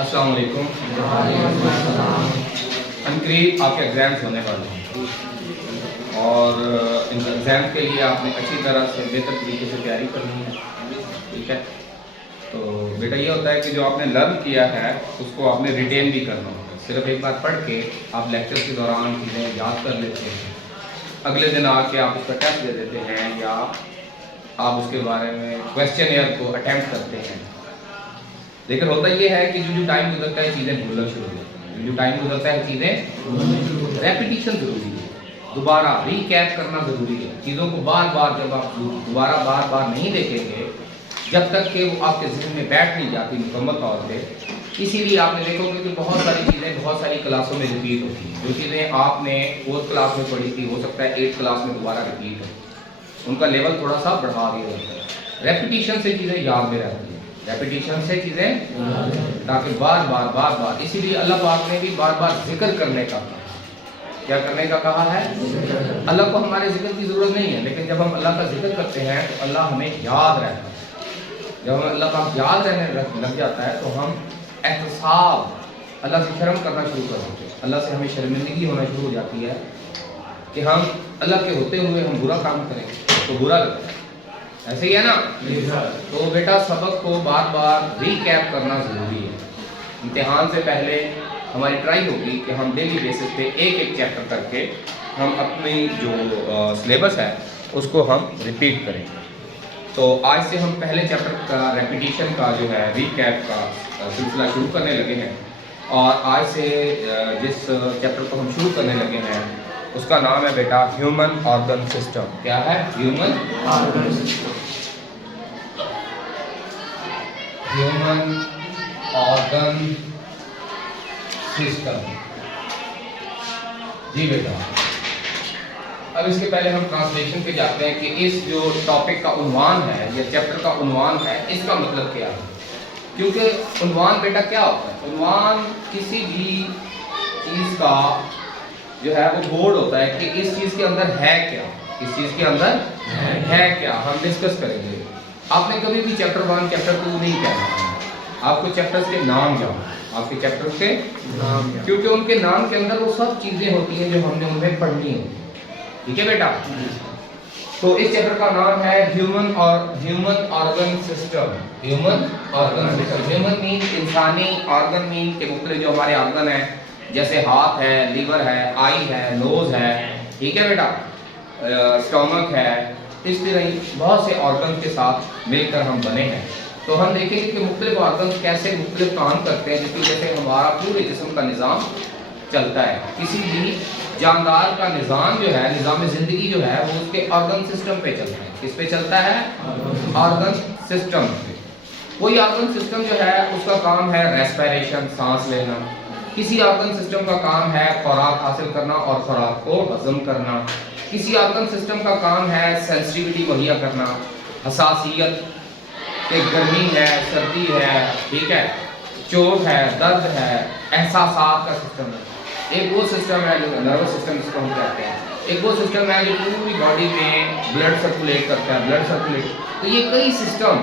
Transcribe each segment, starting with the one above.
अस्सलाम वालेकुम। अनकरीब आपके एग्ज़ाम्स होने वाले हैं और इन एग्ज़ाम के लिए आपने अच्छी तरह से बेहतर तरीके से तैयारी करनी है, ठीक है। तो बेटा ये होता है कि जो आपने लर्न किया है उसको आपने रिटेन भी करना होता है। सिर्फ एक बार पढ़ के आप लेक्चर के दौरान चीज़ें याद कर लेते हैं, अगले दिन आके आप उसका टेस्ट दे देते हैं या आप उसके बारे में क्वेश्चन को अटैम्प्ट करते हैं। लेकिन होता ये है कि जो टाइम गुजरता है चीज़ें भूलना शुरू हो जाती हैं। जो टाइम गुजरता है चीज़ें रेपिटिशन ज़रूरी है, दोबारा रिकैप करना ज़रूरी है। चीज़ों को बार बार जब आप दोबारा बार बार नहीं देखेंगे जब तक कि वो आपके ज़हन में बैठ नहीं जाती मुकम्मल तौर पे, इसीलिए आपने देखोगे कि बहुत सारी चीज़ें बहुत सारी क्लासों में रिपीट होती हैं। जो चीज़ें आपने 4th क्लास में पढ़ी थी हो सकता है 8th क्लास में दोबारा रिपीट हो, उनका लेवल थोड़ा सा बढ़ा दिया जाता है। रेपिटिशन से चीज़ें याद में रहती हैं, रेपिटिशन से चीज़ें, ताकि बार बार इसीलिए अल्लाह पाक ने भी बार बार जिक्र करने का कहा। क्या करने का कहा है? अल्लाह को हमारे जिक्र की ज़रूरत नहीं है, लेकिन जब हम अल्लाह का जिक्र करते हैं तो अल्लाह हमें याद रहता है। जब हमें अल्लाह पाक याद रहने लग जाता है तो हम एहतसाब अल्लाह से शर्म करना शुरू कर देते हैं। अल्लाह से हमें शर्मिंदगी होना शुरू हो जाती है कि हम अल्लाह के होते हुए हम बुरा काम करें तो बुरा लगता है। ऐसे ही है ना? तो बेटा सबक को बार बार रिकैप करना ज़रूरी है। इम्तिहान से पहले हमारी ट्राई होगी कि हम डेली बेसिस पे एक एक चैप्टर करके हम अपनी जो सिलेबस है उसको हम रिपीट करें। तो आज से हम पहले चैप्टर का रेपिटिशन का जो है रिकैप का सिलसिला शुरू करने लगे हैं। और आज से जिस चैप्टर को हम शुरू करने लगे हैं उसका नाम है बेटा ह्यूमन ऑर्गन सिस्टम। क्या है? Human organ system. Human organ system. जी बेटा, अब इसके पहले हम ट्रांसलेशन पे जाते हैं कि इस जो टॉपिक का उन्वान है या चैप्टर का उन्वान है इसका मतलब क्या है। क्योंकि उन्वान बेटा क्या होता है? उन्वान किसी भी चीज़ का जो है वो बोर्ड होता है कि इस चीज़ के अंदर है क्या, इस चीज़ के अंदर है क्या, हम डिस्कस करेंगे। आपने कभी भी चैप्टर 1 चैप्टर 2 नहीं कहना, आपको चैप्टर्स के नाम जानना, आपके चैप्टर्स के नाम, क्योंकि उनके नाम के अंदर वो सब चीज़ें होती हैं जो हमने उनमें पढ़नी होती है। ठीक है बेटा? तो इस चैप्टर का नाम है human organ system. Human organ system. Human mean इंसानी, ऑर्गन मीन के मुख्तलिफ जो हमारे ऑर्गन है, जैसे हाथ है, लीवर है, आई है, नोज है, ठीक है बेटा, स्टोमक है, इस तरह ही बहुत से ऑर्गन के साथ मिलकर हम बने हैं। तो हम देखेंगे कि मुख्तलिफ ऑर्गन कैसे मुख्तलिफ काम करते हैं, जिसकी वजह से हमारा पूरे जिस्म का निज़ाम चलता है। किसी भी जानदार का निज़ाम जो है, निज़ाम ज़िंदगी जो है वो उसके ऑर्गन सिस्टम पे चलता है। किस पे चलता है? ऑर्गन सिस्टम पे। कोई ऑर्गन सिस्टम जो है उसका काम है रेस्पिरेशन, सांस लेना। किसी ऑर्गन सिस्टम का काम है खुराक हासिल करना और खुराक को हजम करना। किसी ऑर्गन सिस्टम का काम है सेंसिटिविटी मुहैया करना, हसासियत, कि गर्मी है, सर्दी है, ठीक है, चोट है, दर्द है, एहसासात का सिस्टम है। एक वो सिस्टम है जो नर्वस सिस्टम जिसको हम कहते हैं, एक वो सिस्टम है जो पूरी बॉडी में ब्लड सर्कुलेट करता है, ब्लड सर्कुलेट। तो ये कई सिस्टम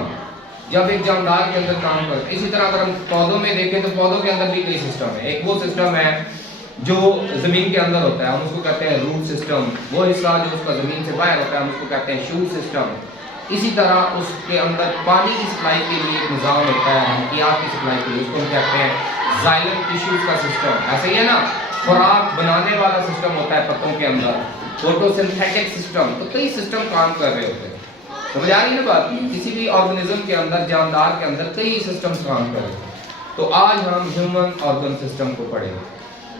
जब एक जानदार के अंदर काम करते हैं। इसी तरह अगर हम पौधों में देखें तो पौधों के अंदर भी कई सिस्टम है। एक वो सिस्टम है जो ज़मीन के अंदर होता है, हम उसको कहते हैं रूट सिस्टम। वो हिस्सा जो उसका ज़मीन से बाहर होता है हम उसको कहते हैं शूट सिस्टम। इसी तरह उसके अंदर पानी की सप्लाई के लिए एक निज़ाम होता है, हथियार की सप्लाई के लिए, उसको हम कहते हैं जाइलम टिश्यूज़ का सिस्टम। ऐसे ही है ना? खुराक बनाने वाला सिस्टम होता है पत्तों के अंदर, फोटोसिंथेटिक सिस्टम। तो कई सिस्टम काम कर रहे होते हैं। समझ आ रही है ना बात? किसी भी ऑर्गेनिज्म के अंदर, जानदार के अंदर कई सिस्टम्स काम कर रहे हैं। तो आज हम ह्यूमन ऑर्गन सिस्टम को पढ़ेंगे।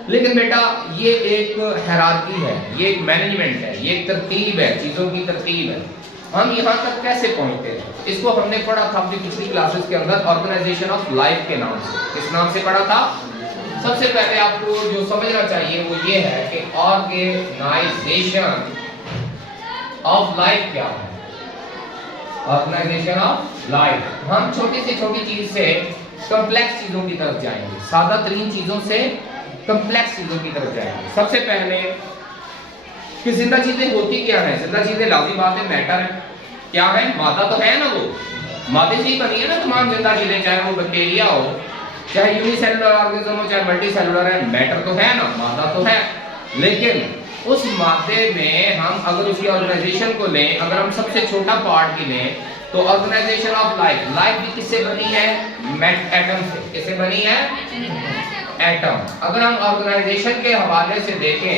लेकिन बेटा ये एक हायरार्की है, ये एक मैनेजमेंट है, ये एक तरतीब है, चीज़ों की तरतीब है। हम यहाँ तक कैसे पहुँचते हैं इसको हमने पढ़ा था अपनी पिछली क्लासेस के अंदर ऑर्गेनाइजेशन ऑफ लाइफ के नाम से। किस नाम से पढ़ा था? सबसे पहले आपको जो समझना चाहिए वो ये है कि ऑर्गेनाइजेशन ऑफ लाइफ क्या है। ऑर्गेनाइजेशन ऑफ लाइफ, हम छोटी से छोटी चीज से कॉम्प्लेक्स चीजों की तरफ जाएंगे, सादा तरीन चीजों से कॉम्प्लेक्स चीजों की तरफ जाएंगे। सबसे पहले कि जिंदा चीजें होती क्या है? जिंदा चीजें लाज़िम बात है, मैटर है। क्या है? मादा तो है ना, वो मादे से ही बनी है ना तमाम जिंदा चीजें, चाहे वो बैक्टीरिया हो, चाहे यूनिसेलुलर ऑर्गेनिज्म हो चाहे मल्टी सेलुलर है, मैटर तो है ना, मादा तो है, लेकिन उस मादे में हम अगर उसकी ऑर्गेनाइजेशन को लें, अगर हम सबसे छोटा पार्ट भी लें तो ऑर्गेनाइजेशन ऑफ लाइफ, लाइफ भी किससे बनी है? एटम से। किससे बनी है? एटम। अगर हम ऑर्गेनाइजेशन के हवाले से देखें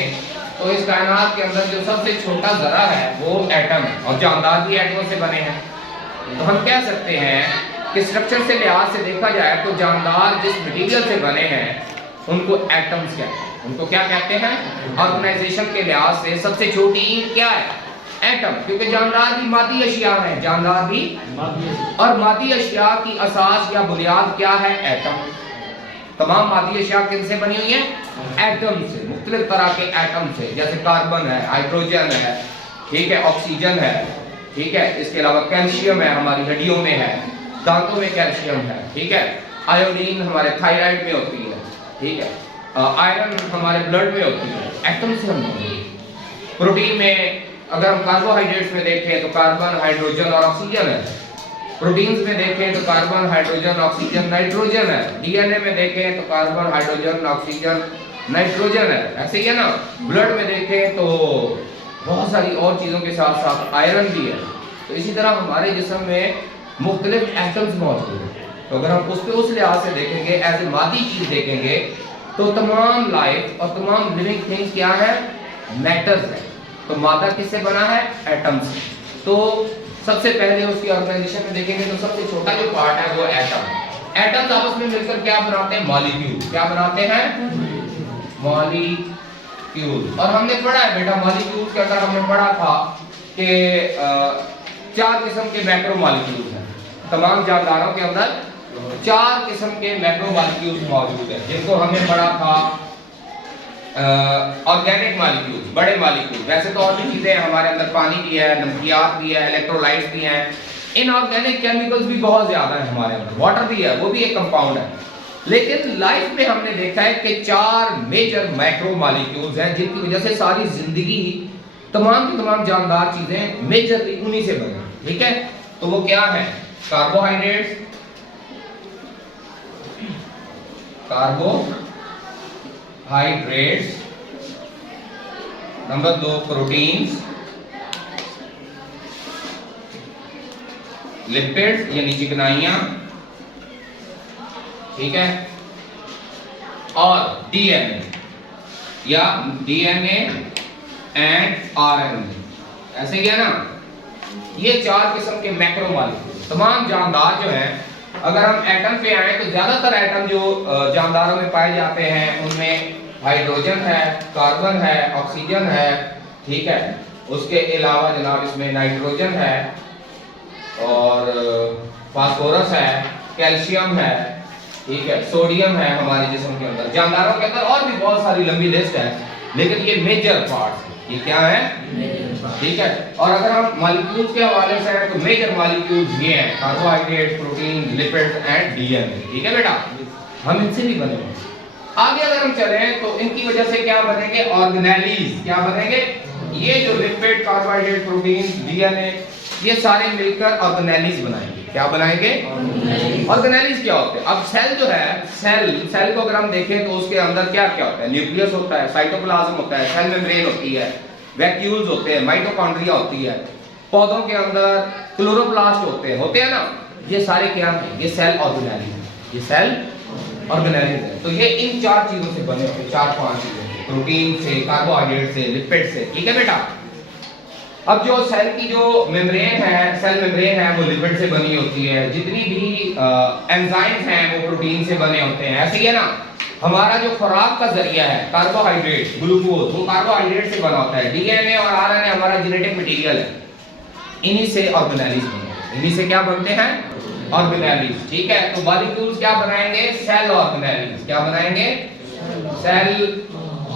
तो इस कायनात के अंदर जो सबसे छोटा जरा है वो एटम है, और जानदार भी एटमों से बने हैं। तो हम कह सकते हैं कि स्ट्रक्चर से लिहाज से देखा जाए तो जानदार जिस मटेरियल से बने हैं उनको एटम्स कहते हैं। उनको क्या कहते हैं? ऑर्गेनाइजेशन के लिहाज से सबसे छोटी क्या है? एटम। क्योंकि जानदार भी मादी अशिया है, जानदार भी और मादी अशिया की असास या बुनियाद क्या है? एटम। तमाम मादी अशिया किनसे बनी हुई है? एटम से, मुख्तलिफ तरह के एटम से, जैसे कार्बन है, हाइड्रोजन है, ठीक है, ऑक्सीजन है, ठीक है, इसके अलावा कैल्शियम है, हमारी हड्डियों में है, दांतों में कैल्शियम है, ठीक है, आयोडीन हमारे थायराइड में होती है, ठीक है, आयरन हमारे ब्लड में होती है, एटम से हम बने। प्रोटीन में अगर हम कार्बोहाइड्रेट्स में देखें तो कार्बन, हाइड्रोजन और ऑक्सीजन है। प्रोटीन्स में देखें तो कार्बन, हाइड्रोजन, ऑक्सीजन, नाइट्रोजन है। डीएनए में देखें तो कार्बन, हाइड्रोजन, ऑक्सीजन, नाइट्रोजन है। ऐसे ही है ना। ब्लड में देखें तो बहुत सारी और चीज़ों के साथ साथ आयरन भी है। तो इसी तरह हमारे जिस्म में मुख्तलिफ एटम्स मौजूद हैं। तो अगर हम उस लिहाज से देखेंगे, एज ए मादी चीज़ देखेंगे, तो तमाम लाइफ और तमाम लिविंग थिंग्स क्या है? मैटर्स है। तो मादा किससे बना है? एटम से। तो सबसे पहले उसकी ऑर्गेनाइजेशन में देखेंगे तो सबसे छोटा जो पार्ट है वो एटम। एटम्स आपस में मिलकर क्या बनाते हैं? मॉलिक्यूल। क्या बनाते हैं? मॉलिक्यूल। और हमने पढ़ा है बेटा, मॉलिक्यूल के अंदर हमने पढ़ा था कि 4 किस्म के मैक्रो मॉलिक्यूल हैं। तमाम जानदारों के अंदर 4 किस्म के मैक्रो मॉलिक्यूल मौजूद हैं, जिनको हमने पढ़ा था ऑर्गेनिक मॉलिक्यूल, बड़े मॉलिक्यूल। वैसे तो और भी चीजें हैं हमारे अंदर, पानी भी है, नमकियात भी है, इलेक्ट्रोलाइट्स भी हैं, इनऑर्गेनिक केमिकल्स भी बहुत ज्यादा हैं हमारे अंदर, वाटर भी है, वो भी एक कंपाउंड है। लेकिन लाइफ में हमने देखा है कि 4 मेजर मैक्रो मॉलिक्यूल्स हैं, जिनकी वजह से सारी जिंदगी, तमाम की तमाम जानदार चीजें मेजरली उन्हीं से बनी। ठीक है, तो वो क्या है? कार्बोहाइड्रेट्स, नंबर 2 प्रोटीन्स, लिपिड्स यानी चिकनाइयां, ठीक है, और डीएनए या डीएनए एंड आरएनए। ऐसे क्या ना, ये 4 किस्म के मैक्रो मॉलिक्यूल तमाम जानदार जो हैं। अगर हम एटम पे आए तो ज्यादातर एटम जो जानदारों में पाए जाते हैं उनमें हाइड्रोजन है, कार्बन है, ऑक्सीजन है, ठीक है, उसके अलावा जनाब इसमें नाइट्रोजन है और फास्फोरस है, कैल्शियम है, ठीक है, सोडियम है हमारे जिस्म के अंदर। जानदारों के अंदर और भी बहुत सारी लंबी लिस्ट है, लेकिन ये मेजर पार्ट्स हैं। ये क्या है? ठीक है। और अगर हम मॉलिक्यूल्स के हवाले से हैं तो मेजर मॉलिक्यूल्स ये हैं, carbohydrate, protein, lipids and DNA. ठीक है बेटा, हम इनसे भी बने हैं। आगे अगर हम चलें तो इनकी वजह से क्या बनेंगे? ऑर्गेनेलीज। क्या बनेंगे? ये जो लिपिड, कार्बोहाइड्रेट, प्रोटीन, डीएनए, ये सारे मिलकर ऑर्गेनेलीज बनाएंगे। क्या बनाएंगे? ऑर्गेनेलीज क्या होते हैं? अब सेल जो है, सेल को अगर हम देखें तो उसके अंदर क्या क्या होता है? न्यूक्लियस होता है, साइटोप्लाज्म होता है, सेल मेम्ब्रेन होती है, वैक्यूल्स होते हैं, माइटोकॉन्ड्रिया होती है, पौधों के अंदर क्लोरोप्लास्ट होते हैं ना। ये सारे क्या हैं? ये सेल ऑर्गेनेलीज हैं। ये सेल ऑर्गेनेलीज है। तो ये इन 4 चीजों से बने होते हैं, 4-5 चीजों से, प्रोटीन से, कार्बोहाइड्रेट से, लिपिड से। ठीक है बेटा। अब जो सेल की जो मेम्ब्रेन है, सेल मेम्ब्रेन है, वो लिपिड से बनी होती है। जितनी भी एंजाइम्स हैं वो प्रोटीन से बने होते हैं। ऐसे ही है ना, हमारा जो खुराक का जरिया है कार्बोहाइड्रेट, ग्लूकोज, वो कार्बोहाइड्रेट से बना होता है। डीएनए और आरएनए हमारा जेनेटिक मटेरियल है। इन्हीं से ऑर्गेनेलीज बनते हैं। इन्हीं से क्या बनते हैं? ऑर्गेनेलीज। ठीक है, तो मॉलिक्यूल्स क्या बनाएंगे? Cell organelles. क्या बनाएंगे? Cell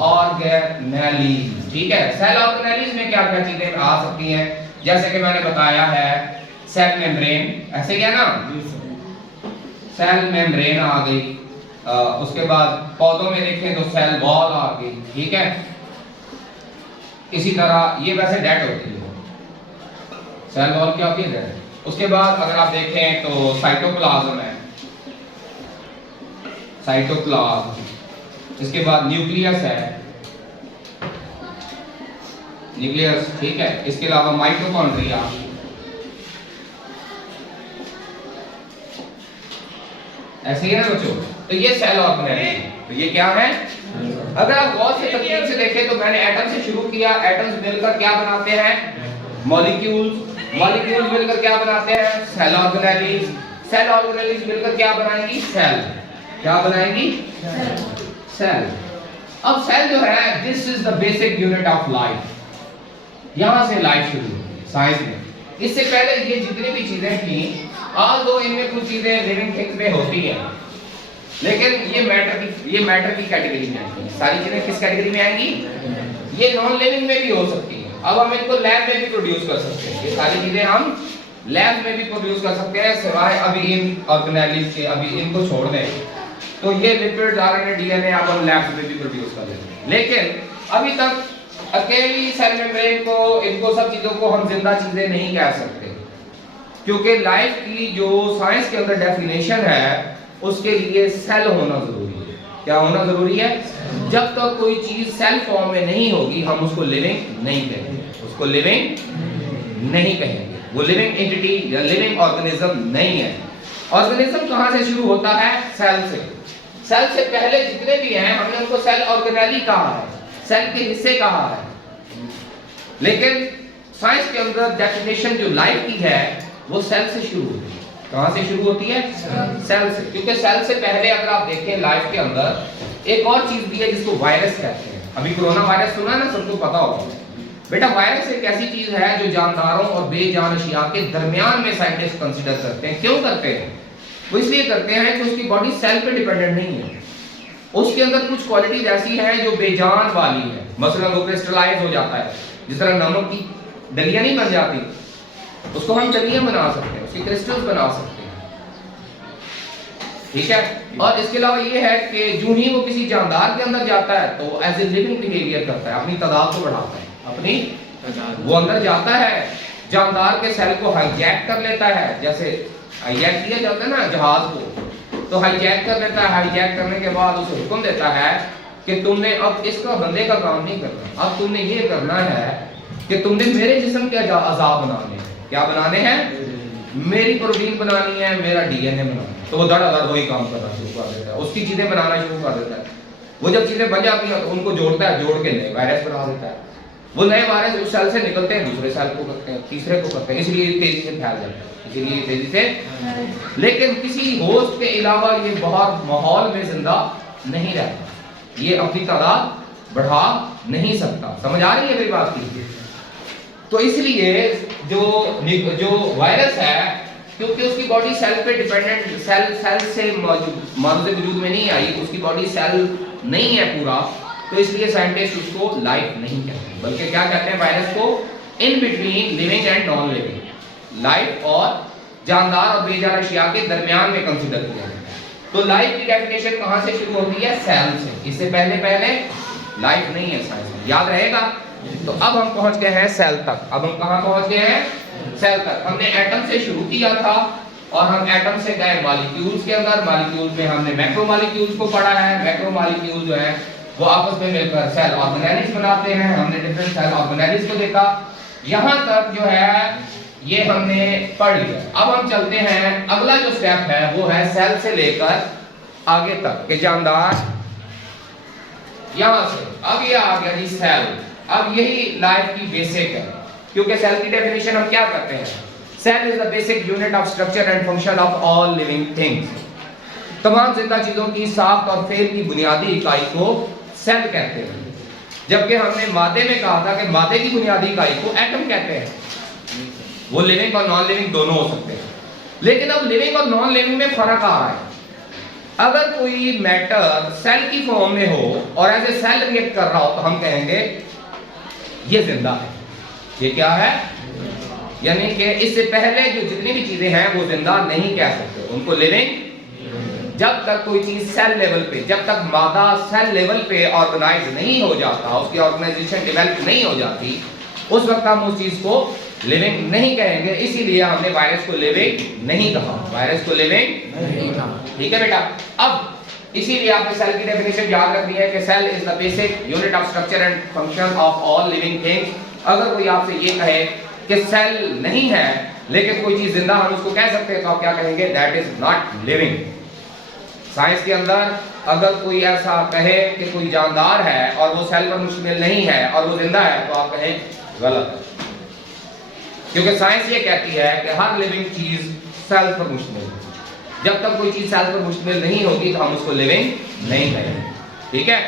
organelles. ठीक है, सेल ऑर्गेनेलीज में क्या क्या चीजें आ सकती हैं? जैसे कि मैंने बताया है, सेल मेम्ब्रेन। ऐसे क्या ना, सेल मेम्ब्रेन आ गई। उसके बाद पौधों में देखें तो सेल वॉल आ गई। ठीक है, इसी तरह ये वैसे डेड होती है, सेल वॉल क्या होती है? डेड। उसके बाद अगर आप देखें तो साइटोप्लाज्म है, साइटोप्लाज्म, इसके बाद न्यूक्लियस है, न्यूक्लियस, ठीक है। इसके अलावा माइटोकॉन्ड्रिया, ऐसे ही है बच्चों। तो ये सेल ऑर्गेनेल, तो ये क्या है? अगर आप गौर से तकनीक से देखें तो मैंने एटम से शुरू किया, एटम्स मिलकर क्या बनाते हैं? मॉलिक्यूल्स, मॉलिक्यूल्स मिलकर क्या बनाते हैं? सेल ऑर्गेनेल्स, सेल ऑर्गेनेल्स मिलकर क्या बनाएंगी? सेल, क्या बनाएंगी? सेल। अब सेल जो है, this is the basic unit of life. यहां से लाइफ शुरू होती है साइंस में। इससे पहले ये जितनी भी चीजें थी, ऑल्दो इनमें कुछ चीजें लिविंग थिंग्स में होती हैं, लेकिन ये मैटर की कैटेगरी में आएंगी। सारी चीजें किस कैटेगरी में आएंगी? ये नॉन लिविंग में भी हो सकती है। अब हम इनको लैब में भी प्रोड्यूस कर सकते हैं, ये सारी चीजें हम लैब में भी प्रोड्यूस कर सकते हैं, सिवाय अभी इन ऑर्गेनेल्स के, अभी इनको छोड़ दें तो ये लिपिड, आरएनए, डीएनए आप हम लैब में भी प्रोड्यूस कर लेते हैं। लेकिन अभी तक अकेली सेल मेम्ब्रेन को, इनको सब चीजों को हम जिंदा चीजें नहीं कह सकते, क्योंकि लाइफ की जो साइंस के अंदर डेफिनेशन है उसके लिए सेल होना जरूरी है। क्या होना जरूरी है? जब तक कोई चीज सेल फॉर्म में नहीं होगी हम उसको लिविंग नहीं कहेंगे, उसको लिविंग नहीं कहेंगे। वो लिविंग एंटिटी या लिविंग ऑर्गेनिज्म नहीं है। ऑर्गेनिज्म कहां से शुरू होता है? सेल से। सेल से पहले जितने भी हैं हमने उनको सेल ऑर्गेनेली कहा है, सेल के हिस्से कहा है। लेकिन साइंस के अंदर डेफिनेशन जो लाइफ की है वो सेल से शुरू होती है। कहां से शुरू होती है? सेल से। क्योंकि सेल से पहले अगर आप देखें लाइफ के अंदर एक और चीज भी है जिसको वायरस कहते हैं। अभी कोरोना वायरस सुना ना, सबको पता होगा। बेटा वायरस एक ऐसी चीज है जो जानदारों और बेजान अशिया के दरमियान में साइंटिस्ट कंसीडर करते हैं। क्यों करते हैं? वो इसलिए करते हैं कि उसकी बॉडी सेल पे डिपेंडेंट नहीं है, उसके अंदर कुछ क्वालिटीज ऐसी हैं जो बेजान वाली है। मसलन वो क्रिस्टलाइज हो जाता है, जिस तरह नमक की दलियां नहीं बन जाती, उसको हम दलियां बना सकते हैं, उसके क्रिस्टल्स बना सकते हैं, ठीक है। और इसके अलावा ये है कि जो ही वो किसी जानदार के अंदर जाता है तो एज ए लिविंग बिहेवियर करता है, अपनी तादाद को बढ़ाता है, अपनी वो अंदर जाता है, जानदार के सेल को हाईजैक कर लेता है। जैसे हाईजैक किया जाता है ना जहाज को, तो हाईजैक कर लेता है। हाईजैक करने के बाद उसे हुक्म देता है कि तुमने अब इसका बंदे का काम नहीं करना, अब तुमने ये करना है कि तुमने मेरे जिस्म के अज़ाब बनाने हैं। क्या बनाने हैं? मेरी प्रोटीन बनानी है, मेरा डीएनए बनाना है। तो वो धड़ाधड़ वही काम करना शुरू कर देता है, उसकी चीजें बनाना शुरू कर देता है। वो जब चीजें बन जाती हैं तो उनको जोड़ता है, जोड़ के नए वायरस बना देता है। वो नए वायरस उस सेल से निकलते हैं, दूसरे सेल को करते हैं, तीसरे को करते हैं, इसलिए तेजी से फैल जाता है, इसलिए तेजी से। लेकिन किसी होस्ट के अलावा ये बाहर माहौल में जिंदा नहीं रहता, ये अपनी तादाद बढ़ा नहीं सकता। समझ आ रही है मेरी बात की? तो इसलिए जो वायरस है, क्योंकि उसकी बॉडी सेल पे डिपेंडेंट, सेल से मौजूद वजूद में नहीं आई, उसकी बॉडी सेल नहीं है पूरा, तो इसलिए साइंटिस्ट उसको लाइफ नहीं कहते, बल्कि क्या कहते हैं वायरस को? In between living and non living, life और जानदार और बेजान अशिया के दरमियान में कंसीडर किया जाता है। तो लाइफ की डेफिनेशन कहां से शुरू होती है? सेल से। इससे पहले लाइफ नहीं है साइंस में, याद रहेगा। तो अब हम पहुंच गए हैं सेल तक। अब हम कहां पहुंच गए हैं? सेल तक। हमने एटम से शुरू किया था और हम एटम से गए मॉलिक्यूल्स के अंदर। मॉलिक्यूल्स में हमने मैक्रो मॉलिक्यूल्स को पढ़ा है। मैक्रो मॉलिक्यूल जो है वो आपस में मिलकर सेल ऑर्गेनेल्स बनाते हैं। हमने डिफरेंट सेल ऑर्गेनेल्स को देखा। यहां तक जो है ये हमने पढ़ लिया। अब हम चलते हैं, अगला जो स्टेप है वो है सेल से लेकर आगे तक के जानदार। यहां से अब ये आ गया जी सेल। अब यही लाइफ की बेसिक है, क्योंकि सेल की डेफिनेशन हम क्या करते हैं? Cell is the basic unit of structure and function of all living things. तमाम जिंदा चीजों की साख्त और फेल की बुनियादी इकाई को सेल कहते हैं। जबकि हमने मादे में कहा था कि मादे की बुनियादी इकाई को एटम कहते हैं। वो लिविंग और नॉन लिविंग दोनों हो सकते हैं, लेकिन अब लिविंग और नॉन लिविंग में फर्क आ रहा है। अगर कोई मैटर सेल की फॉर्म में हो और एज ए सेल रिएक्ट कर रहा हो तो हम कहेंगे ये जिंदा है। ये क्या है? यानी कि इससे पहले जो जितनी भी चीजें हैं वो जिंदा नहीं कह सकते, उनको लिविंग। जब तक कोई चीज सेल लेवल पे, जब तक मादा सेल लेवल पे ऑर्गेनाइज नहीं हो जाता, उसकी ऑर्गेनाइजेशन डेवलप नहीं हो जाती, उस वक्त हम उस चीज को लिविंग नहीं कहेंगे। इसीलिए हमने वायरस को लिविंग नहीं कहा, वायरस को लिविंग नहीं कहा। ठीक है बेटा। अब इसीलिए आपने सेल की डेफिनेशन याद रखनी है कि cell is the basic unit of structure and function of all living things. अगर कोई आपसे ये कहे कि सेल नहीं है लेकिन कोई चीज जिंदा, हम उसको कह सकते हैं, तो आप क्या कहेंगे? That is not living. Science के अंदर अगर कोई ऐसा कहे कि कोई जानदार है और वो सेल पर मुश्तमिल नहीं है और वो जिंदा है, तो आप कहें गलत है, क्योंकि साइंस ये कहती है कि हर लिविंग चीज सेल पर मुश्तमिल है। जब तक कोई चीज सेल पर मुश्तमिल नहीं होगी तो हम उसको लिविंग नहीं कहेंगे। ठीक है,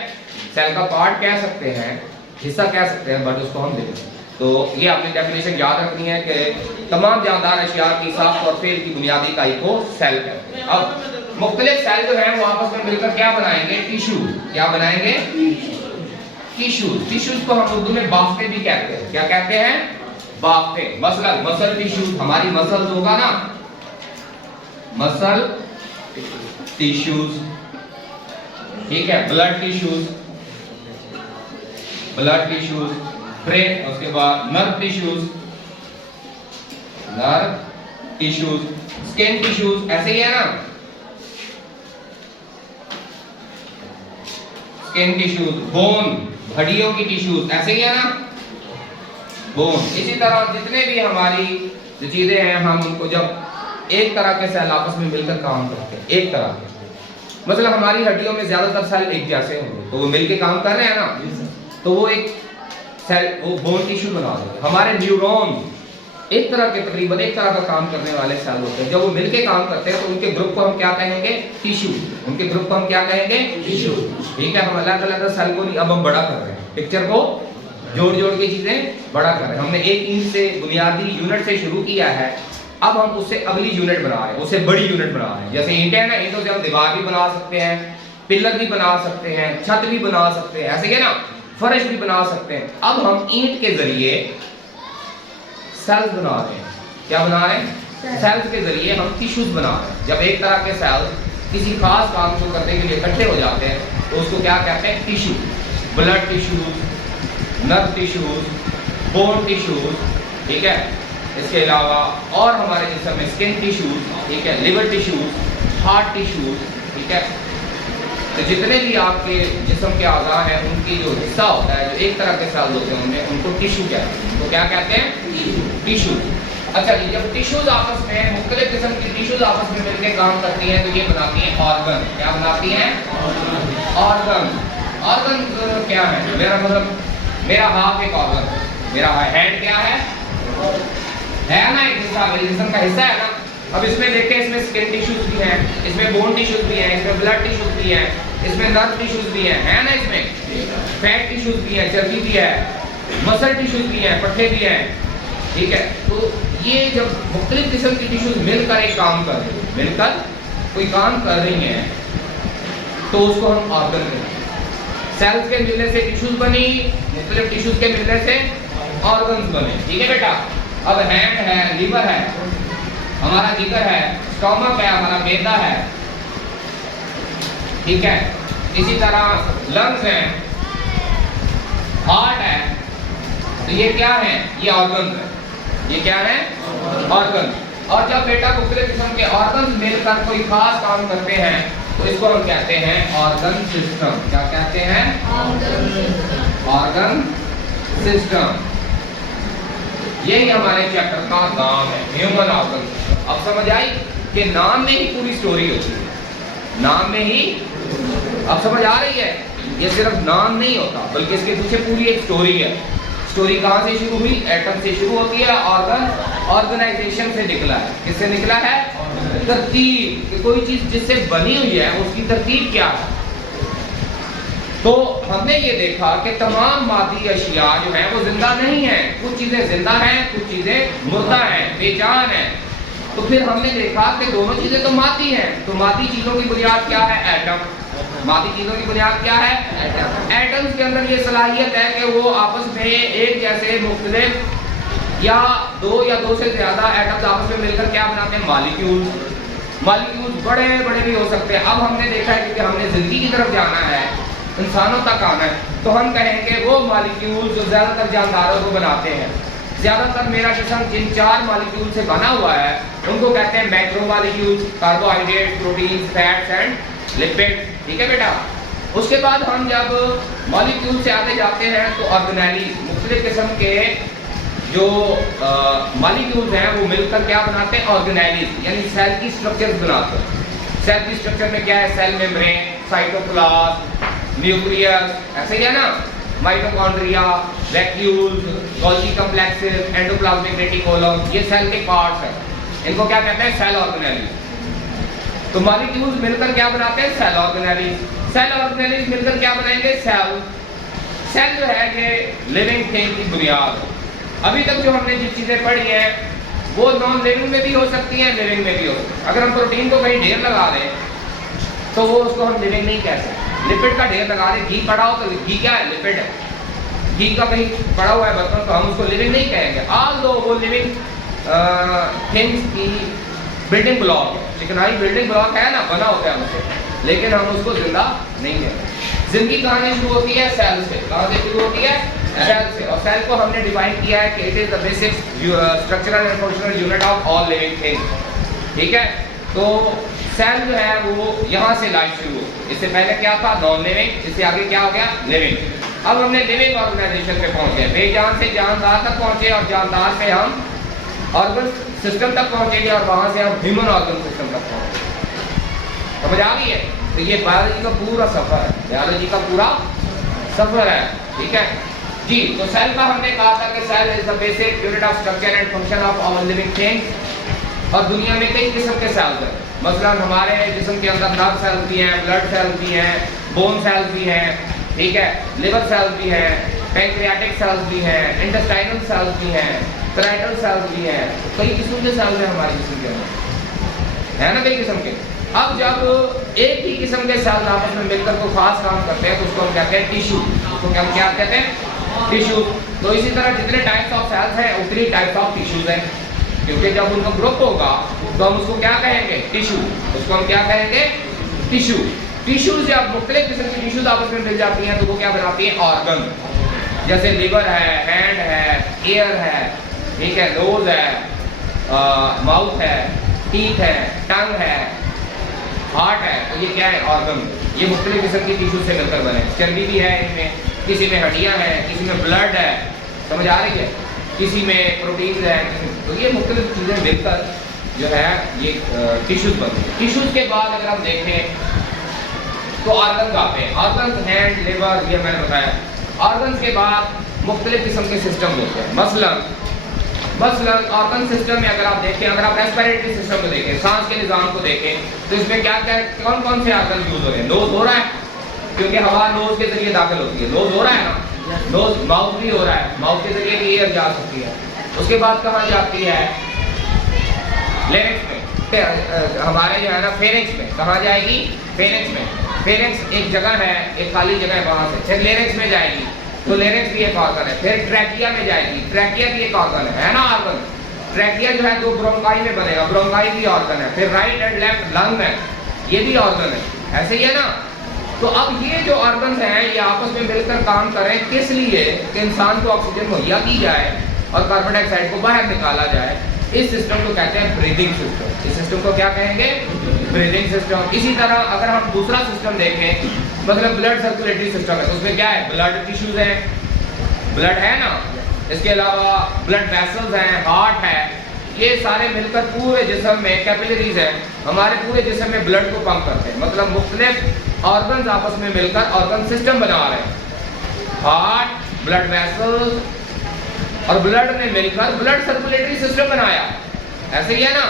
सेल का पार्ट कह सकते हैं, हिस्सा कह सकते हैं, बट उसको हम लिविंग। तो ये आपने डेफिनेशन याद रखनी है कि तमाम जानदार अशिया की साख्त और फेल की बुनियादी इकाई को सेल कहते हैं। अब मुख्तलिफ सेल जो है वो आपस में मिलकर क्या बनाएंगे? टिश्यू। क्या बनाएंगे? टिश्यूज। टिश्यूज को हम उर्दू में बाफ्ते भी कहते हैं। क्या कहते हैं? बाफ्ते। मसलन मसल टिश्यूज, हमारी मसल होगा ना, मसल टिश्यूज। ठीक है, blood tissues, blood tissues, brain, उसके बाद nerve tissues, nerve tissues, skin tissues, ऐसे ही है ना, स्किन टिश्यूज, बोन, हड्डियों की टिश्यूज, ऐसे ही है ना, बोन। इसी तरह जितने भी हमारी जो चीजें हैं, हम उनको जब एक तरह के सेल आपस में मिलकर काम करते हैं, एक तरह के, मतलब हमारी हड्डियों में ज्यादातर सेल एक जैसे होंगे, तो वो मिलके काम कर रहे हैं ना, तो वो एक सेल, वो बोन टिश्यू बना देते हैं। हमारे न्यूरॉन एक तरह के, तकरीबन एक तरह का काम करने वाले सेल होते हैं। जब वो मिलके काम करते हैं तो उनके ग्रुप को हम क्या कहेंगे? टिश्यू। उनके ग्रुप को हम क्या कहेंगे? टिश्यू। ठीक है, हम अलग अलग सेल को नहीं, अब हम बड़ा कर रहे हैं, पिक्चर को जोड़ जोड़ के चीजें बड़ा कर रहे हैं। हमने एक इंच से बुनियादी यूनिट से शुरू किया है, अब हम उससे अगली यूनिट बना रहे हैं, उससे बड़ी यूनिट बना रहे हैं। जैसे ईंटें हैं ना, ईंटों से हम दीवार भी बना सकते हैं, पिलर भी बना सकते हैं, छत भी बना सकते हैं, ऐसे ही ना, फर्श भी बना सकते हैं। अब हम ईंट के जरिए सेल्स बना रहे हैं। क्या बना रहे हैं? सेल्स के जरिए हम टिश्यूज बना रहे हैं। जब एक तरह के सेल्स किसी खास काम को करने के लिए इकट्ठे हो जाते हैं तो उसको क्या कहते हैं? Tissue. Blood tissues, nerve tissues, bone tissues, ठीक है। इसके अलावा और हमारे जिस्म में स्किन टिश्यूज, ठीक है, लिवर टिश्यूज, हार्ट टिश्यूज, ठीक है। तो जितने भी आपके जिस्म के आज़ा हैं उनकी जो हिस्सा होता है, जो एक तरह के सेल्स होते हैं उनमें, उनको टिश्यू कहते हैं। तो क्या कहते हैं? टिश्यू। अच्छा जी, जब टिश्यूज आपस में, मुख्तलिफ किस्म की टिश्यूज आपस में मिलकर काम करती हैं तो ये बनाती हैं ऑर्गन। क्या बनाती हैं? ऑर्गन। ऑर्गन क्या है? मेरा मतलब, मेरा हाथ एक ऑर्गन है, मेरा हैंड क्या है ना, एक हिस्सा, मेरे जिस्म का हिस्सा है ना। अब इसमें देखते हैं, इसमें स्किन टिश्यूज भी हैं, इसमें बोन टिश्यूज भी हैं, इसमें ब्लड टिश्यूज भी हैं, इसमें नर्व टिश्यूज भी हैं, है ना, इसमें फैट टिश्यूज भी हैं, चर्बी भी है, मसल टिश्यूज भी हैं, पट्टे भी हैं, ठीक है। तो ये जब मुख्तलिफ किस्म की टिश्यूज मिलकर एक काम कर रही है, मिलकर कोई काम कर रही हैं, तो उसको हम ऑर्गन कहते हैं। सेल्स के मिलने से टिश्यूज बनी, मुख्तलिफ टिश्यूज के मिलने से ऑर्गन्स बने, ठीक है बेटा। अब हैंड है, लीवर है, हमारा जिगर है, स्टोमक है, हमारा मैदा है, ठीक है। इसी तरह लंग्स हैं, हार्ट है, तो ये क्या है? ये ऑर्गन है। ये क्या है? ऑर्गन। और जब बेटा मुख्तलिफ किस्म के ऑर्गन मिलकर कोई खास काम करते हैं तो इसको हम कहते हैं ऑर्गन सिस्टम। क्या कहते हैं? Organ system. यही हमारे चैप्टर का नाम है, ह्यूमन ऑर्गन। अब समझ आई कि नाम में ही पूरी स्टोरी होती है, नाम में ही। अब समझ आ रही है? ये सिर्फ नाम नहीं होता बल्कि इसके पीछे पूरी एक स्टोरी है। स्टोरी कहाँ से शुरू हुई? एटम से शुरू होती है, ऑर्गन ऑर्गेनाइजेशन से निकला है। किससे निकला है? तरतीब, कि कोई चीज जिससे बनी हुई है उसकी तरतीब क्या है। तो हमने ये देखा कि तमाम मादी अशिया जो है वो जिंदा नहीं है, कुछ चीजें जिंदा हैं, कुछ चीजें मुर्दा हैं, बेजान हैं। तो फिर हमने देखा कि दोनों चीजें तो मादी हैं। तो मादी चीजों की बुनियाद क्या है? एटम। मादी चीजों की बुनियाद क्या है? एटम। एटम्स के अंदर ये सलाहियत है कि वो आपस में एक जैसे मुख्तलिफ या दो से ज्यादा एटम्स आपस में मिलकर क्या बनाते हैं? मॉलिक्यूल्स। मॉलिक्यूल्स बड़े बड़े भी हो सकते हैं। अब हमने देखा है क्योंकि हमने जिंदगी की तरफ जाना है, इंसानों तक आना है, तो हम कहेंगे वो मॉलिक्यूल्स जो ज्यादातर जानदारों को बनाते हैं। ज्यादातर मेरा जिस्म जिन 4 मॉलिक्यूल से बना हुआ है उनको कहते हैं macro molecules, carbohydrate, protein, fats and lipid, ठीक है बेटा। उसके बाद हम जब मॉलिक्यूल से आगे जाते हैं तो ऑर्गेनेलीज, मुख्तलिफ किस्म के जो मॉलिक्यूल्स हैं वो मिलकर क्या बनाते हैं, ऑर्गेनेलीज, यानी सेल की स्ट्रक्चर्स बनाते हैं। सेल की स्ट्रक्चर में क्या है, सेल मेम्ब्रेन, साइटोप्लाज्म, न्यूक्लियस, ऐसे ही है ना, mitochondria, vacuoles, Golgi complexes, endoplasmic reticulum, ये सेल के पार्ट्स हैं, इनको क्या कहते हैं, सेल ऑर्गेनेलीज। तो मॉलिक्यूल्स मिलकर क्या बनाते हैं, सेल ऑर्गेनेलीज। सेल ऑर्गेनेलीज मिलकर क्या बनाएंगे, सेल। सेल जो है ये लिविंग थिंग की बुनियाद है। अभी तक जो हमने जिस चीजें पढ़ी हैं वो नॉन लिविंग में भी हो सकती हैं, लिविंग में भी हो सकती है। अगर हम प्रोटीन को कहीं ढेर लगा दें तो वो उसको हम लिविंग नहीं कह सकते। लिपिड का ढेर लगा दें, घी पड़ा हो तो घी क्या है, लिपिड है। घी का कहीं पड़ा हुआ है बर्तन तो हम उसको लिविंग नहीं कहेंगे, ऑल्दो वो लिविंग थिंग्स की बिल्डिंग ब्लॉक है, चिकनाई बिल्डिंग ब्लॉक है ना, बना होता है हमसे, लेकिन हम उसको जिंदा नहीं कहते। जिंदगी कहानी शुरू होती है सेल से। कहां से शुरू होती है, सेल से। और सेल को हमने डिफाइन किया है कि it is the basic structural and functional unit of all living things, ठीक है। तो सेल जो है वो यहाँ से लाइफ शुरू होती है। इससे पहले क्या था, नॉन लिविंग, इससे आगे क्या हो गया, लिविंग। अब हमने लिविंग ऑर्गेनाइजेशन पे पहुंच गए, बेजान से जानदार तक पहुंचे और जानदार से हम ऑर्गन सिस्टम तक पहुंचेंगे और वहां से हम ह्यूमन ऑर्गन सिस्टम तक पहुंचेंगे। समझ आ गई है? तो ये बायोलॉजी का पूरा सफर है, बायोलॉजी का पूरा सफर है, ठीक है जी। तो सेल का हमने कहा था कि cell is the basic unit of structure and function of all living things. और दुनिया में कई किस्म के सेल्स हैं, मसलन हमारे जिस्म के अंदर नर्व सेल्स भी हैं, ब्लड सेल्स भी हैं, बोन सेल्स भी हैं, ठीक है, लिवर सेल्स भी हैं, पैंक्रियाटिक सेल्स भी हैं, इंटेस्टाइनल सेल्स भी हैं, पैराइटल सेल्स भी हैं। कई किस्म के सेल्स हैं हमारे जिस्म के अंदर, है ना, कई किस्म के। अब जब एक ही किस्म के सेल्स आपस में मिलकर कोई खास काम करते हैं तो उसको हम कहते हैं टिश्यू। उसको क्या कहते हैं, टिश्यू। तो इसी तरह जितने टाइप्स ऑफ सेल्स हैं उतनी टाइप्स ऑफ टिश्यूज हैं, क्योंकि जब उनका ग्रुप होगा तो हम उसको क्या कहेंगे, टिश्यू। उसको हम क्या कहेंगे, टिश्यू। टिश्यूज जब मुख्तलिफ किस्म की टिश्यूज आपस में मिल जाती हैं तो वो क्या बनाती हैं, ऑर्गन। जैसे लिवर है, हैंड है, ईयर है, ठीक है, नोज है, माउथ है, टीथ है, टंग है, हार्ट है। तो ये क्या है, ऑर्गन। ये मुख्तलिफ किस्म की टिश्यू से मिलकर बने। चर्बी भी है इनमें, किसी में हड्डियां हैं, किसी में ब्लड है, समझ आ रही है, किसी में प्रोटीन है। तो ये मुख्तलिफ चीज़ें मिलकर जो है ये टिश्यूज बनते हैं। टिश्यूज के बाद अगर हम देखें तो ऑर्गन आते हैं। ऑर्गन, हैंड, लिवर, ये मैंने बताया। ऑर्गन के बाद मुख्तलिफ किस्म के सिस्टम होते हैं। मसलन ऑर्गन सिस्टम में अगर आप देखें, अगर आप रेस्पिरेटरी सिस्टम को देखें, सांस के निज़ाम को देखें, तो इसमें क्या क्या कौन कौन से ऑर्गन यूज हो रहे हैं। नोज हो रहा है, क्योंकि हवा नोज के जरिए दाखिल होती है, नोज हो रहा है ना। नोज, माउथ भी हो रहा है, माउथ के जरिए भी एयर जा सकती है। उसके बाद कहाँ जाती है, लेरिक्स में, हमारे जो है ना फेरिंक्स में। कहाँ जाएगी, फेरिंक्स में। फेरिंक्स एक जगह है, एक खाली जगह है, वहां से फिर लेरिक्स में जाएगी, तो लेरिक्स भी एक ऑर्गन है। फिर ट्रैकिया में जाएगी, ट्रैकिया भी एक ऑर्गन है ना, ऑर्गन। ट्रैकिया जो है दो ब्रोंकाई में बनेगा, ब्रोंकाई भी ऑर्गन है। फिर राइट एंड लेफ्ट लंग है, ये भी ऑर्गन है, ऐसे ही है ना। तो अब ये जो ऑर्गन्स हैं ये आपस में मिलकर काम करें, किस लिए, कि इंसान को ऑक्सीजन मुहैया की जाए और कार्बन डाइऑक्साइड को बाहर निकाला जाए। इस सिस्टम को कहते हैं ब्रीदिंग सिस्टम। इस सिस्टम को क्या कहेंगे, ब्रीदिंग सिस्टम। इसी तरह अगर हम दूसरा सिस्टम देखें, मतलब ब्लड सर्कुलेटरी सिस्टम है, तो उसमें क्या है, ब्लड टिश्यूज हैं, ब्लड है ना, इसके अलावा ब्लड वेसल्स हैं, हार्ट है, ये सारे मिलकर पूरे जिस्म में, कैपिलरीज है, हमारे पूरे जिस्म में ब्लड को पंप करते हैं। मतलब मुख्तलिफ ऑर्गन्स आपस में मिलकर ऑर्गन सिस्टम बना रहे हैं। हार्ट, ब्लड वेसल्स और ब्लड ने मिलकर ब्लड सर्कुलेटरी सिस्टम बनाया, ऐसे ही है ना।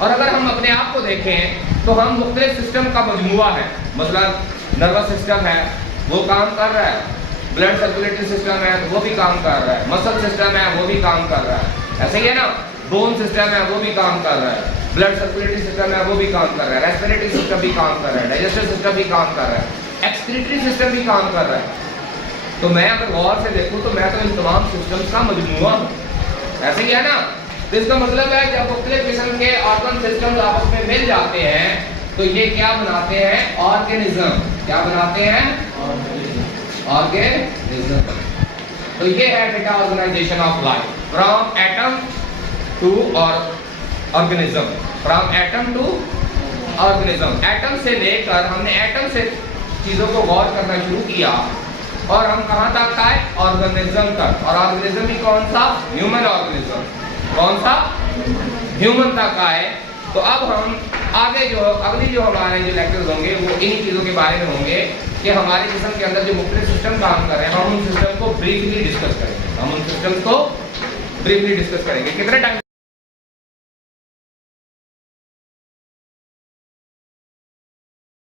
और अगर हम अपने आप को देखें तो हम मुख्तलिफ सिस्टम का मजमुआ है। मतलब नर्वस सिस्टम है, वो काम कर रहा है, ब्लड सर्कुलेटरी सिस्टम है तो वो भी काम कर रहा है, मसल सिस्टम है वो भी काम कर रहा है, ऐसे ही है ना। बोन सिस्टम है वो भी काम कर रहा है, ब्लड सर्कुलेटरी सिस्टम है वो भी काम कर रहा है, रेस्पिरेटरी सिस्टम भी काम कर रहा है, डाइजेस्टिव सिस्टम भी काम कर रहा है, एक्सक्रीटरी सिस्टम भी काम कर रहा है। तो मैं अगर गौर से देखूं तो मैं तो इन तमाम सिस्टम्स का मजमूआ हूँ, ऐसे ही है ना। तो इसका मतलब है जब मुख्तलिफ किस्म के ऑर्गन सिस्टम्स आपस में मिल जाते हैं तो ये क्या बनाते हैं, ऑर्गेनिज्म। क्या बनाते हैं, ऑर्गेनिज्म। तो ये है बेटा organization of life, from atom to और organism, from atom to organism, atom से लेकर हमने एटम से चीजों को गौर करना शुरू किया और हम कहाँ तक आए? ऑर्गेनिज्म तक। और ऑर्गेनिज्म भी कौन सा? Human organism. कौन सा? ह्यूमन तक आए। तो अब हम आगे जो अगली जो हमारे जो लेक्चर्स होंगे वो इन्हीं चीज़ों के बारे में होंगे कि हमारे जिस्म के अंदर जो मुख्तलिफ सिस्टम काम कर रहे हैं, हम उन सिस्टम को ब्रीफली डिस्कस करेंगे। हम उन सिस्टम को ब्रीफली डिस्कस करेंगे। कितने टाइम